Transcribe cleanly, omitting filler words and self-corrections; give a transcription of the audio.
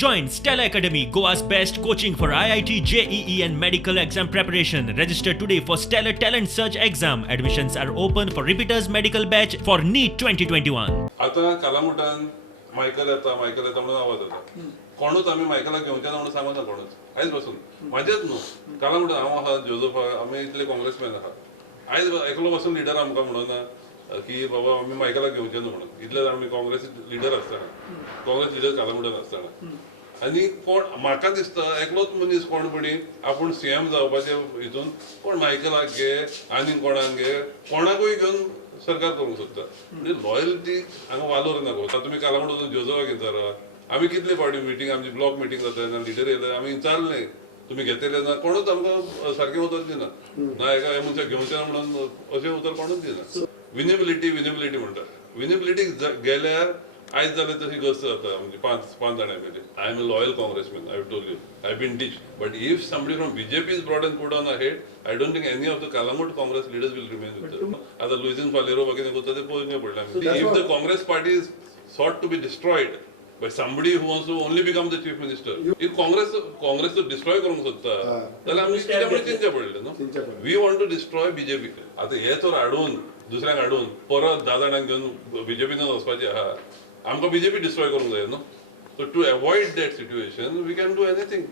Join Stella Academy, Goa's best coaching for IIT, JEE and medical exam preparation. Register today for Stellar Talent Search exam. Admissions are open for repeaters medical batch for NEET 2021. आता कालामुटान Michael येता म्हणून आवाज येता कोणूच आम्ही मायकलाक घेवचे ना म्हणून सांगना कोणूच आयज पासून म्हाजेच न्हू कालामुटान हांव आहा जोजफ आहा आमी इतले काँग्रेसमॅन आहा आयज एकलो पासून लिडर आमकां म्हणूना की बाबा आमी मायकलाक घेवचे न्हू म्हणून इतले आमी काँग्रेस लिडर आसतना काँग्रेस लिडर कालामुटान आसतना आनी कोण म्हाका दिसता एकलोच मनीस कोणपणी आपूण सीएम जावपाचे हितून कोण मायकलाक घे आनी कोणाक घे कोणाकूय घेवन सरकार करूंक सोदता म्हणजे लॉयल्टी हांगा वालोर नाको आतां तुमी कालामुटान जोजोवाक विचारा आमी कितले फावटी मिटींग आमची ब्लॉक मिटींग जाता तेन्ना लिडर येयले आमी विचारलें तुमी घेतले ना कोणूच आमकां सारकें उतर दिना ना एका हे मनशाक घेवचें ना म्हणून अशें उतर कोणूच दिना विनेबिलिटी म्हणटा विनेबिलिटीक गेल्यार आयज जाल्यार तशी गस्त जाता म्हणजे पांच जाणां मेली I am a loyal Congressman I told you I been teach but if somebody from BJP is brought and put on ahead I don't think any of the कालामुट Congress leaders will remain with them आतां लुईजिन फालेरो कितें करता तें पळोवचें पडलें if the Congress party is sought to be destroyed by somebody who wants to only become the chief minister. If Congress to destroy करूंक सोदता जाल्यार आमी कित्याक चिंतचें पडलें न्हू we want to destroy BJP आतां हे तर हाडून दुसऱ्यांक हाडून परत 10 जाणांक घेवन बीजेपीन वचपाचें आहा आमकां बीजेपी डिस्ट्रॉय करूंक जाय न्हू so to avoid that situation we can do anything